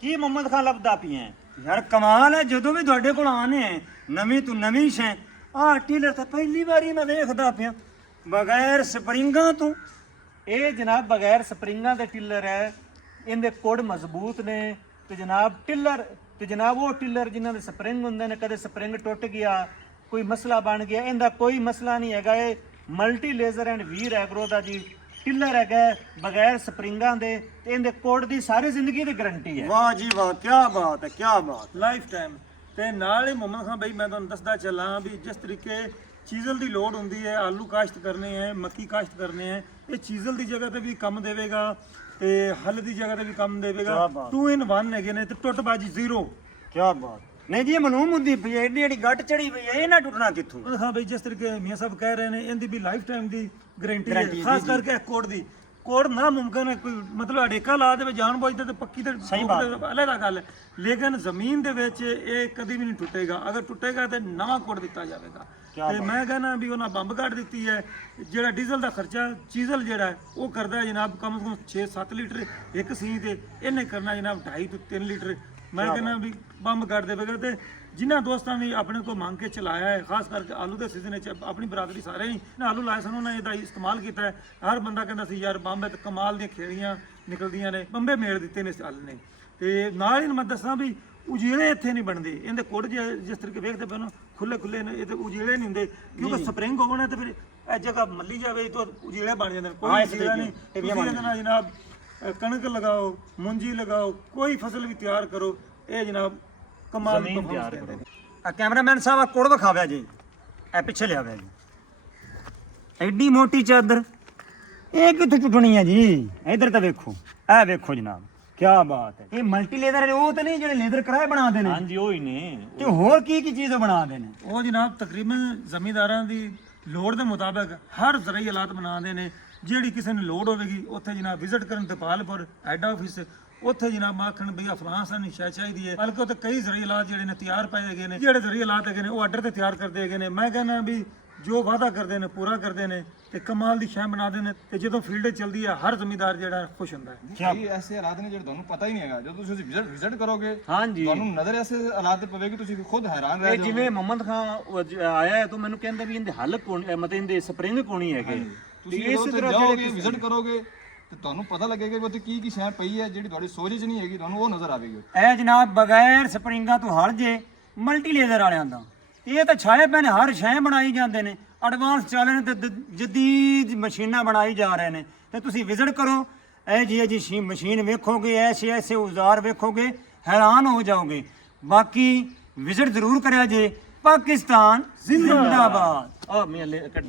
ਕੀ ਮੁਹੰਮਦ ਖਾਨ ਲੱਭਦਾ ਪਿਆ ਯਾਰ ਕਮਾਲ ਹੈ, ਜਦੋਂ ਵੀ ਤੁਹਾਡੇ ਕੋਲ ਆਨੇ ਨਵੀਂ ਤੋਂ ਨਵੀਂ ਸ਼ੈ ਆਹ ਟੀਲਰ ਤਾਂ ਪਹਿਲੀ ਵਾਰੀ ਮੈਂ ਵੇਖਦਾ ਪਿਆ ਬਗੈਰ ਸਪਰਿੰਗਾਂ ਤੋਂ। ਇਹ ਜਨਾਬ ਬਗੈਰ ਸਪਰਿੰਗਾਂ ਦੇ ਟਿੱਲਰ ਹੈ, ਇਹਦੇ ਕੋਡ ਮਜ਼ਬੂਤ ਨੇ ਤੇ ਜਨਾਬ ਟਿੱਲਰ ਤੇ ਜਨਾਬ ਉਹ ਟਿੱਲਰ ਜਿਨ੍ਹਾਂ ਦੇ ਸਪਰਿੰਗ ਹੁੰਦੇ ਨੇ, ਕਦੇ ਸਪਰਿੰਗ ਟੁੱਟ ਗਿਆ ਕੋਈ ਮਸਲਾ ਬਣ ਗਿਆ, ਇਹਦਾ ਕੋਈ ਮਸਲਾ ਨਹੀਂ ਹੈਗਾ। ਇਹ multi laser and Veer agro ਦਾ ਜੀ ਟਿੱਲਰ ਹੈਗਾ ਬਗੈਰ ਸਪਰਿੰਗਾਂ ਦੇ ਤੇ ਇਹਦੇ ਕੋਡ ਦੀ ਸਾਰੀ ਜ਼ਿੰਦਗੀ ਦੀ ਗਾਰੰਟੀ ਹੈ। ਵਾਹ ਜੀ ਵਾਹ, ਕੀ ਬਾਤ ਹੈ, ਕੀ ਬਾਤ। ਲਾਈਫ ਟਾਈਮ ਤੇ ਨਾਲ ਹੀ ਮੁਹੰਮਦ ਖਾਨ ਭਾਈ ਮੈਂ ਤੁਹਾਨੂੰ ਦੱਸਦਾ ਚੱਲਾਂ ਵੀ ਜਿਸ ਤਰੀਕੇ ਚੀਜ਼ਲ ਦੀ ਲੋੜ ਹੁੰਦੀ ਹੈ, ਆਲੂ ਕਾਸ਼ਤ ਕਰਨੇ ਹੈ, ਮੱਕੀ ਕਾਸ਼ਤ ਕਰਨੇ ਹੈ, ਇਹ ਚੀਜ਼ਲ ਦੀ ਜਗ੍ਹਾ ਤੇ ਵੀ ਕੰਮ ਦੇਵੇਗਾ ਤੇ ਹਲ ਦੀ ਜਗ੍ਹਾ ਤੇ ਵੀ ਕੰਮ ਦੇਵੇਗਾ। 2 in 1 ਹੈਗੇ ਨੇ ਤੇ ਟੁੱਟਬਾਜੀ ਜ਼ੀਰੋ। ਕੀ ਬਾਤ। ਨਹੀਂ ਜੀ ਇਹ ਮਲੂਮ ਹੁੰਦੀ ਪਈ ਹੈ, ਏਡੀ ਏਡੀ ਗੱਟ ਚੜੀ ਪਈ ਹੈ, ਇਹ ਨਾ ਟੁੱਟਣਾ ਕਿੱਥੋਂ। ਹਾਂ ਭਾਈ ਜਿਸ ਤਰੀਕੇ ਮੀਆਂ ਸਾਹਿਬ ਕਹਿ ਰਹੇ ਨੇ ਇਹਦੀ ਵੀ ਲਾਈਫ ਟਾਈਮ ਦੀ ਗਾਰੰਟੀ ਹੈ, ਖਾਸ ਕਰਕੇ ਕੋਡ ਦੀ। ਕੋਡ ਨਾ ਮੁਮਕਿਨ ਹੈ ਕੋਈ ਮਤਲਬ ਅੜੇਕਾ ਲਾ ਦੇਵੇ ਜਾਣ ਬੁੱਝਦੇ ਤੇ ਪੱਕੀ ਤੇ ਸਹੀ ਬਾਤ ਅਲੱਗ ਗੱਲ ਹੈ, ਲੇਕਿਨ ਜ਼ਮੀਨ ਦੇ ਵਿੱਚ ਇਹ ਕਦੀ ਵੀ ਨਹੀਂ ਟੁੱਟੇਗਾ। ਅਗਰ ਟੁੱਟੇਗਾ ਤੇ ਨਵਾਂ ਕੋਡ ਦਿੱਤਾ ਜਾਵੇਗਾ। ਤੇ ਮੈਂ ਕਹਿੰਦਾ ਵੀ ਉਹਨਾਂ ਬੰਬ ਕੱਢ ਦਿੱਤੀ ਹੈ। ਜਿਹੜਾ ਡੀਜ਼ਲ ਦਾ ਖਰਚਾ ਚੀਜ਼ਲ ਜਿਹੜਾ ਹੈ ਉਹ ਕਰਦਾ ਹੈ ਜਨਾਬ ਕਮ ਸੇ ਕਮ 6-7 ਲੀਟਰ ਇੱਕ ਸੀ ਤੇ ਇਹਨੇ ਕਰਨਾ ਜਨਾਬ 2.5 ਤੋਂ 3 ਲੀਟਰ। ਮੈਂ ਕਹਿੰਦਾ ਵੀ ਬੰਬ ਕੱਢ ਦੇਵੇਗਾ। ਤੇ ਜਿਨ੍ਹਾਂ ਦੋਸਤਾਂ ਨੇ ਆਪਣੇ ਕੋਲ ਮੰਗ ਕੇ ਚਲਾਇਆ ਹੈ, ਖਾਸ ਕਰਕੇ ਆਲੂ ਦੇ ਸੀਜ਼ਨ ਵਿੱਚ ਆਪਣੀ ਬਰਾਦਰੀ ਸਾਰੇ ਹੀ ਆਲੂ ਲਾਏ ਸਨ, ਉਹਨਾਂ ਨੇ ਇਹਦਾ ਇਸਤੇਮਾਲ ਕੀਤਾ ਹੈ। ਹਰ ਬੰਦਾ ਕਹਿੰਦਾ ਸੀ ਯਾਰ ਬੰਬ ਤੇ ਕਮਾਲ ਦੀਆਂ ਖੇੜੀਆਂ ਨਿਕਲਦੀਆਂ ਨੇ, ਬੰਬੇ ਮੇਲ ਦਿੱਤੇ ਨੇ ਇਸ ਆਲੂ ਨੇ। ਤੇ ਨਾਲ ਹੀ ਮੈਂ ਦੱਸਾਂ ਵੀ ਉਜੇਲੇ ਇੱਥੇ ਨਹੀਂ ਬਣਦੇ, ਇਹਦੇ ਕੋਡ ਜਿਸ ਤਰੀਕੇ ਵੇਖਦੇ ਪਏ ਨਾ ਖੁੱਲੇ ਖੁੱਲੇ ਨੇ, ਇਹ ਤੇ ਉਜੇਲੇ ਨਹੀਂ ਹੁੰਦੇ ਕਿਉਂਕਿ ਸਪਰਿੰਗ ਹੋਣਾ ਤੇ ਫਿਰ ਇਹ ਜਗ੍ਹਾ ਮੱਲੀ ਜਾਵੇ ਤਾਂ ਉਜੇਲੇ ਬਣ ਜਾਂਦੇ ਨੇ। ਕੋਈ ਉਜੇਲਾ ਨਹੀਂ। ਤੁਸੀਂ ਇਹਦੇ ਨਾਲ ਜਨਾਬ ਕਣਕ ਲਗਾਓ, ਮੂੰਜੀ ਲਗਾਓ, ਕੋਈ ਫਸਲ ਵੀ ਤਿਆਰ ਕਰੋ, ਇਹ ਜਨਾਬ ਕਮਾਲ ਦੀ ਤਿਆਰ ਕਰਦੇ ਨੇ। ਆ ਕੈਮਰਾਮੈਨ ਸਾਹਿਬ ਆ ਕੋੜ ਵਿਖਾਵਿਆ ਜੀ, ਇਹ ਪਿੱਛੇ ਲਿਆਵਿਆ ਜੀ। ਐਡੀ ਮੋਟੀ ਚਾਦਰ ਇਹ ਕਿੱਥੇ ਟੁੱਟਣੀ ਹੈ ਜੀ। ਇਧਰ ਤਾਂ ਵੇਖੋ, ਇਹ ਵੇਖੋ ਜਨਾਬ, ਕੀ ਬਾਤ ਹੈ। ਇਹ ਮਲਟੀ ਲੇਜ਼ਰ ਉਹ ਤਾਂ ਨਹੀਂ ਜਿਹੜੇ ਲੇਜ਼ਰ ਕਰਾਏ ਬਣਾਉਂਦੇ ਨੇ। ਹਾਂਜੀ ਉਹ ਹੀ ਨੇ। ਤੇ ਹੋਰ ਕੀ ਕੀ ਚੀਜ਼ ਬਣਾਉਂਦੇ ਨੇ ਉਹ ਜਨਾਬ ਤਕਰੀਬਨ ਜ਼ਮੀਂਦਾਰਾਂ ਦੀ ਲੋੜ ਦੇ ਮੁਤਾਬਕ ਹਰ ਜ਼ਰਾਈ ਹਾਲਾਤ ਬਣਾਉਂਦੇ ਨੇ। ਜਿਹੜੀ ਕਿਸੇ ਨੂੰ ਲੋੜ ਹੋਵੇਗੀ ਉੱਥੇ ਜਨਾਬ ਵਿਜ਼ਿਟ ਕਰਨ ਤਪਾਲਪੁਰ ਹੈੱਡ ਆਫਿਸ, ਉੱਥੇ ਜਨਾਬ ਆਖਣ ਬਈ ਫਲਾਣਾ ਸਾਨੂੰ ਸ਼ੈ ਚਾਹੀਦੀ ਹੈ। ਬਲਕਿ ਉੱਥੇ ਕਈ ਜ਼ਰਾਈ ਹਾਲਾਤ ਜਿਹੜੇ ਨੇ ਤਿਆਰ ਪਏ ਹੈਗੇ ਨੇ। ਜਿਹੜੇ ਜ਼ਰਾਈ ਹਾਲਾਤ ਹੈਗੇ ਨੇ ਉਹ ਆਰਡਰ ਤੇ ਤਿਆਰ ਕਰਦੇ ਹੈਗੇ ਨੇ। ਮੈਂ ਕਹਿੰਦਾ ਵੀ ਜੋ ਵਾਅਦਾ ਕਰਦੇ ਨੇ ਪੂਰਾ ਕਰਦੇ ਨੇ ਤੇ ਕਮਾਲ ਦੀ ਸ਼ੈ ਬਣਾਉਂਦੇ ਨੇ। ਤੇ ਜਦੋਂ ਫੀਲਡ ਚੱਲਦੀ ਹੈ ਹਰ ਜ਼ਮੀਂਦਾਰ ਜਿਹੜਾ ਖੁਸ਼ ਹੁੰਦਾ ਹੈ। ਕਈ ਐਸੇ ਹਾਲਾਤ ਨੇ ਜਿਹੜੇ ਤੁਹਾਨੂੰ ਪਤਾ ਹੀ ਨਹੀਂ ਹੈਗਾ, ਜਦੋਂ ਤੁਸੀਂ ਵਿਜ਼ਿਟ ਕਰੋਗੇ ਹਾਂਜੀ ਤੁਹਾਨੂੰ ਨਜ਼ਰ ਐਸੇ ਹਾਲਾਤ ਪਵੇਗੀ, ਤੁਸੀਂ ਖੁਦ ਹੈਰਾਨ ਰਹਿ ਇਹ ਜਾਓਗੇ। ਜਿਵੇਂ ਮੁਹੰਮਦ ਖਾਨ ਆਇਆ ਹੈ ਤਾਂ ਮੈਨੂੰ ਕਹਿੰਦਾ ਵੀ ਇਹਦੇ ਹੱਲ ਕੋਣ ਮਤਲਬ ਇਹਦੇ ਸਪਰਿੰਗ ਕੋਣੀ ਹੈਗੇ। ਤੁਸੀਂ ਇਸ ਤਰ੍ਹਾਂ ਜਾਓਗੇ ਵਿਜ਼ਿਟ ਕਰੋਗੇ ਤੇ ਤੁਹਾਨੂੰ ਪਤਾ ਲੱਗੇਗਾ ਕਿ ਉੱਥੇ ਕੀ ਕੀ ਸ਼ੈ ਪਈ ਹੈ ਜਿਹੜੀ ਤੁਹਾਡੀ ਸੋਚ 'ਚ ਨਹੀਂ ਹੈਗੀ, ਤੁਹਾਨੂੰ ਉਹ ਨਜ਼ਰ ਆਵੇਗੀ। ਇਹ ਜਨਾਬ ਬਗੈਰ ਸਪਰਿੰਗਾਂ ਤੋਂ ਹਲ ਜੇ ਮਲਟੀ ਲੇਜ਼ਰ ਵਾਲਿਆਂ ਦਾ। ਇਹ ਤਾਂ ਛਾਏ ਪੈਣ ਹਰ ਸ਼ੈ ਬਣਾਈ ਜਾਂਦੇ ਨੇ, ਐਡਵਾਂਸ ਚੱਲ ਰਹੇ ਨੇ ਤੇ ਜਦੀਦ ਮਸ਼ੀਨਾਂ ਬਣਾਈ ਜਾ ਰਹੇ ਨੇ। ਤੇ ਤੁਸੀਂ ਵਿਜ਼ਿਟ ਕਰੋ, ਇਹ ਜੀ ਮਸ਼ੀਨ ਵੇਖੋਗੇ, ਐਸੇ ਐਸੇ ਔਜ਼ਾਰ ਵੇਖੋਗੇ, ਹੈਰਾਨ ਹੋ ਜਾਓਗੇ। ਬਾਕੀ ਵਿਜ਼ਿਟ ਜ਼ਰੂਰ ਕਰਿਆ ਜੇ। ਪਾਕਿਸਤਾਨ ਜ਼ਿੰਦਾਬਾਦ। ਆ ਮੈਂ ਕੱਢੀ